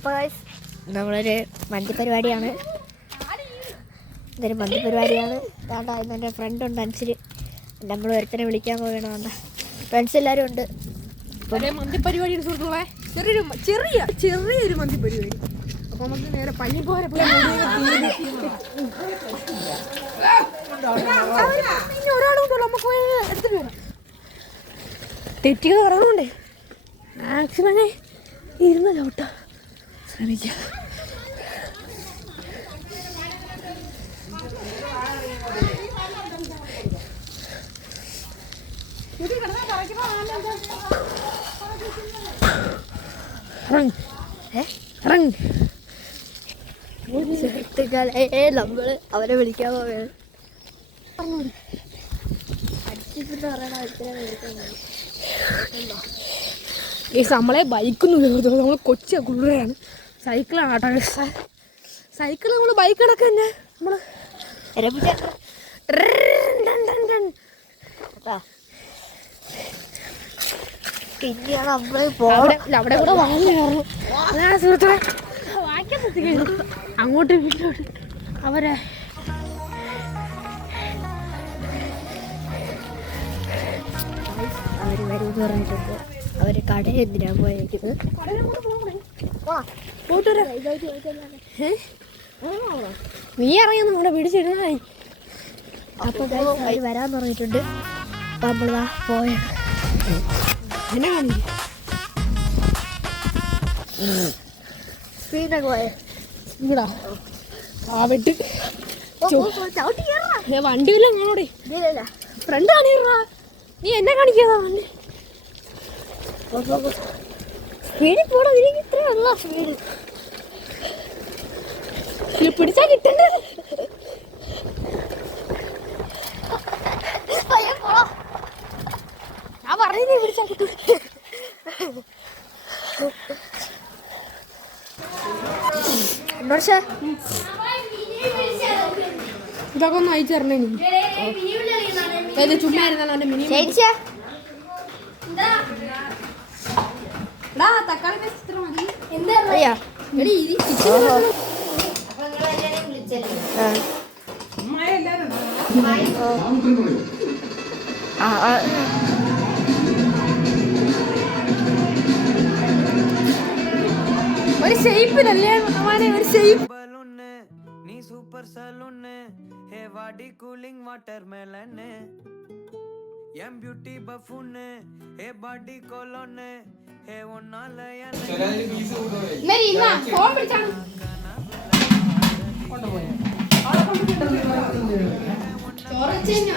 അപ്പോൾ നമ്മളൊരു മന്തി പരിപാടിയാണ്. ഇതൊരു മന്തി പരിപാടിയാണ്. വേണ്ട ഇന്ന് എൻ്റെ ഫ്രണ്ട് ഉണ്ട് അനുസരിച്ച് നമ്മൾ ഒരുത്തനെ വിളിക്കാൻ പോകണം. വേണ്ട ഫ്രണ്ട്സ് എല്ലാവരും ഉണ്ട്. മന്തി പരിപാടിയുടെ സുഹൃത്തുക്കളെ ചെറിയൊരു മന്തി പരിപാടി. അപ്പോൾ നമുക്ക് നേരെ പനി പോലെ ഒരാളും നമുക്ക് എടുത്തിട്ട് വരാം. തെറ്റുകൾ കുറവുണ്ടേ മാക്സിമം ഇരുന്ന് ചവിട്ട ശ്രമിക്കാം. സുഹൃത്തുക്കളെ നമ്മൾ അവരെ വിളിക്കാൻ പോവുകയാണ്. ഈ നമ്മളെ ബൈക്കൊന്നും നമ്മൾ കൊച്ചു കുളിരാണ്. സൈക്കിളാണ് കേട്ടോ. സൈക്കിൾ നമ്മൾ ബൈക്ക് അടക്കം തന്നെ നമ്മൾ പിന്നെയാണ് നമ്മള് അവിടെ കൂടെ വാങ്ങിയായിരുന്നു. അതാണ് സുഹൃത്തുക്കളെ വായിക്കാൻ എത്തിക്കഴിഞ്ഞു. അങ്ങോട്ട് വീട്ടിലോട്ട് അവരെ അവര് വരുമെന്ന് പറഞ്ഞിട്ടുണ്ട്. അവര് കടയിൽ എന്തിനാ പോയിരിക്കുന്നത്? നീ ഇറങ്ങിയൊന്നും ഇവിടെ പിടിച്ചിരുന്നായി. അപ്പൊ അവര് വരാൻ പറഞ്ഞിട്ടുണ്ട്. അപ്പൊ നമ്മളിതാ പോയ എന്നെ കാണിക്കും സ്പീഡൊക്കെ പോയ ഇവിടാ ആ വെട്ട് വണ്ടിയില്ല അങ്ങോട്ടേ ഫ്രണ്ട് കാണിക്കാ. നീ എന്നെ കാണിക്കാതാ വണ്ടി സ്പീഡിൽ പോടാ. ഇതിന് ഇത്രയുള്ള സ്പീഡ് പിടിച്ചാ കിട്ടണ്ടേ. ഞാൻ പറഞ്ഞേ പിടിച്ചാ കിട്ടും. ഇതൊക്കെ ഒന്ന് അയച്ചു തരണേ. ചുമ്മാ ഇരുന്നാണ് മിനി തക്കാളി മതി. എന്താ ഒരു ഷേപ്പിലല്ലേ ഒരു ഷേപ്പ്. నీ సూపర్ సలూన్ హే వాడి కూలింగ్ వాటర్ మెలన్ ఎం బ్యూటీ బఫూన్ హే బాడీ కోలోన్ హే ఒన్నాలయ മേരി ഇന്നാ ഫോൺ പിടിച്ചാണ് കൊണ്ടുപോയി. ചോറ് വെച്ചേഞ്ഞോ?